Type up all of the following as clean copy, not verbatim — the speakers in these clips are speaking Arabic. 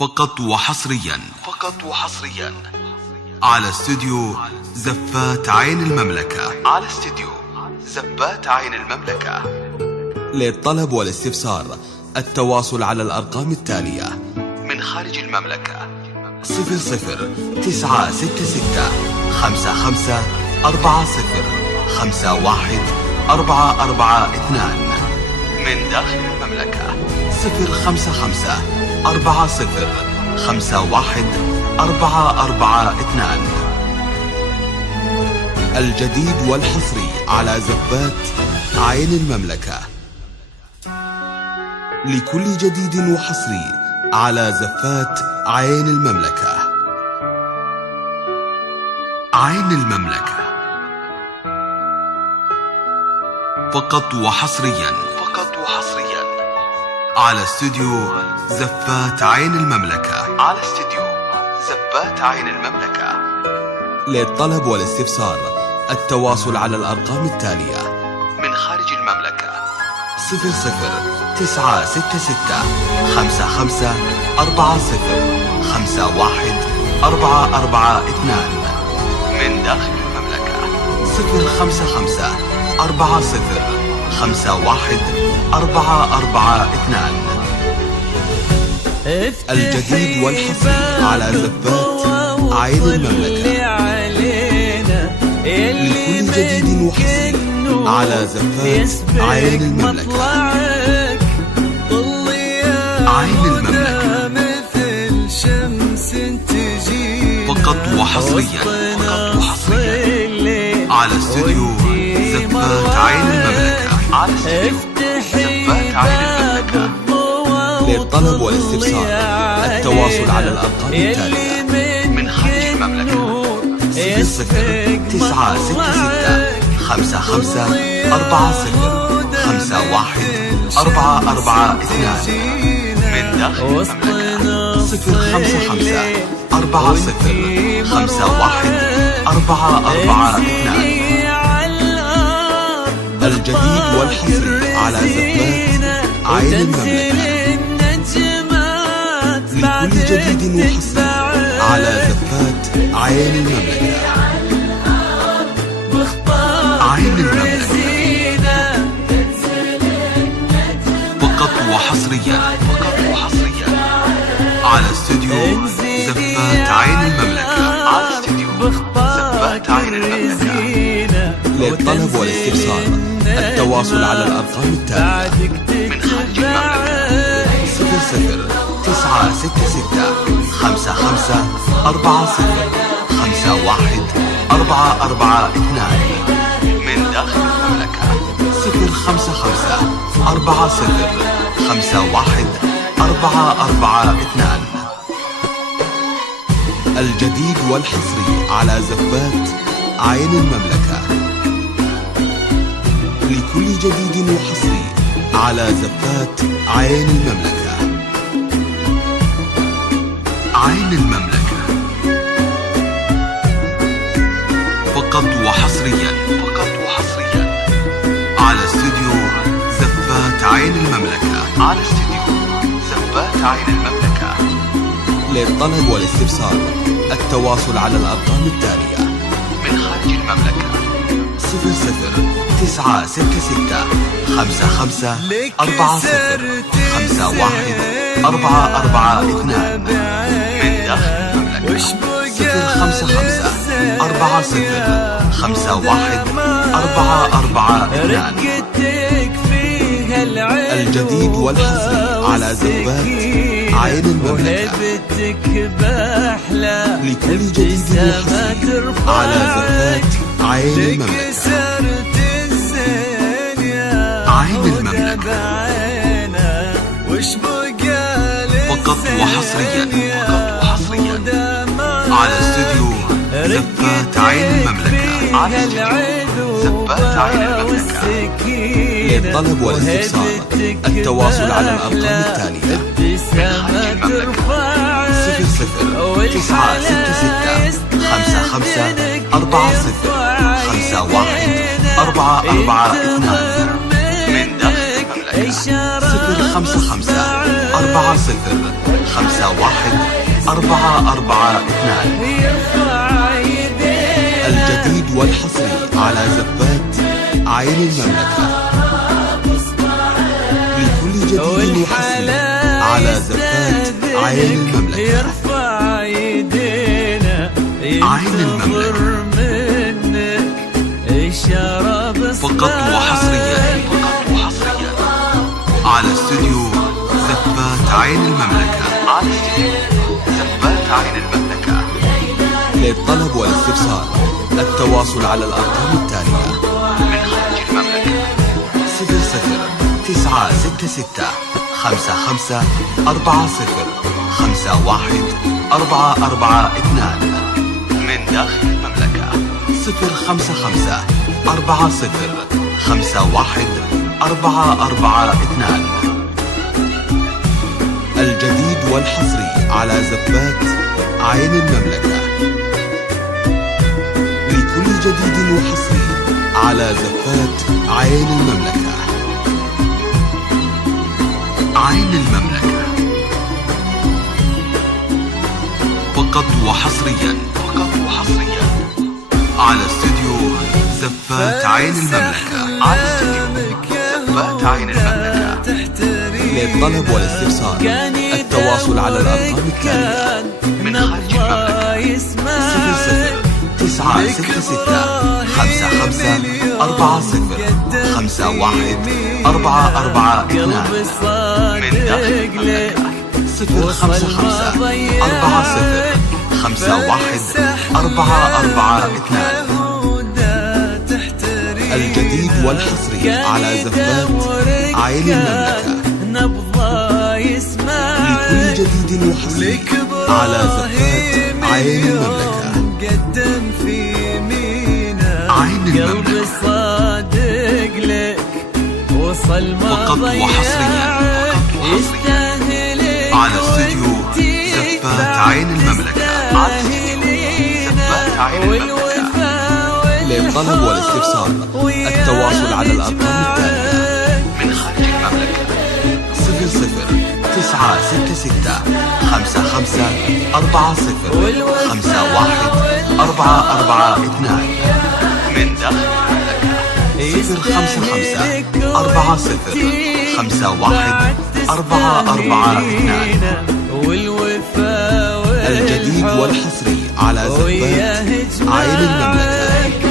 فقط وحصريا على استوديو زفات عين المملكة. للطلب والاستفسار التواصل على الأرقام التالية: من خارج المملكة 00-966 55 40 51 442. من داخل المملكة 055 40 51 442. الجديد والحصري على زفات عين المملكة. لكل جديد وحصري على زفات عين المملكة. عين المملكة فقط وحصريا على استوديو زفات عين المملكة. للطلب والاستفسار التواصل على الأرقام التالية: من خارج المملكة 00-966 55 40 51 442. من داخل المملكة 055 40 51 442. الجديد والحصري على زفات عين المملكة. لكل جديد وحصري على زفات عين المملكة. عين المملكة فقط وحصريا على استوديو زفات عين المملكة. للطلب والاستفسار التواصل على الأرقام التالية: من خارج المملكة 00-966 55 40 51 442. من داخل المملكة 055 40 51 442. الجديد والحصري على زفات عين المملكة. لكل جديد وحصري على زفات عين المملكة. عين المملكة فقط وحصريا على استوديو زفات عين المملكة. للطلب والاستفسار التواصل على الأرقام التالية: من خارج المملكة 00-966 55 40 51 442. من داخل المملكة 055 40 51 442. الجديد والحصري على زفات عين المملكة. لكل جديد وحصري على زفات عين المملكة. عين المملكة فقط وحصريا على استوديو زفات عين المملكة. للطلب والاستفسار التواصل على الأرقام التالية: من خارج المملكة 00-966 55 40 51 442. من داخل المملكة 055 40 51 442. الجديد والحصري على زفات عين المملكة. لكل جديد وحصري على زفات عين المملكة. عين المملكة فقط وحصريا على استوديو زفات عين المملكة. للطلب والاستفسار التواصل على الأرقام التالية: من خارج المملكة 00-966 55 40 51 442. من داخل المملكة 055 الجديد والحصري على زفات عين المملكة. لكل جديد وحصري على زفات عين المملكة. عين المملكة فقط وحصريا على استوديو زفات عين المملكة. للطلب والاستفسار التواصل على الأرقام التالية: من خارج المملكة 00-966 55 40 51 442. من داخل المملكة 055 40 51 442. الجديد والحصري على زفات عين المملكة. لكل جديد وحصري على زفات عين المملكة. عين المملكة فقط وحصريا على استوديو زفات عين المملكة. للطلب والاستفسار التواصل على الأرقام التالية: من خارج المملكة 00-966 55 40 51 442. من داخل المملكة 055 40 51 442. الجديد والحصري على زفات عين المملكة. لكل جديد وحصري على زفات عين المملكة. عين المملكة فقط وحصريا على استوديو زفات عين المملكة. للطلب والاستفسار التواصل على الأرقام التالية: من خارج المملكة 00-966 55 40 51 442. من داخل المملكة 055 40 51 442. الجديد والحصري على زفات عين المملكة.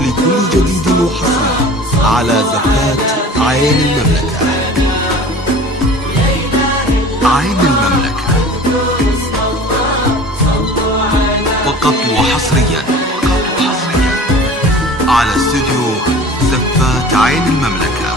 لكل جديد وحصري على زفات عين المملكة. عين المملكة فقط وحصريا على استوديو زفات عين المملكة.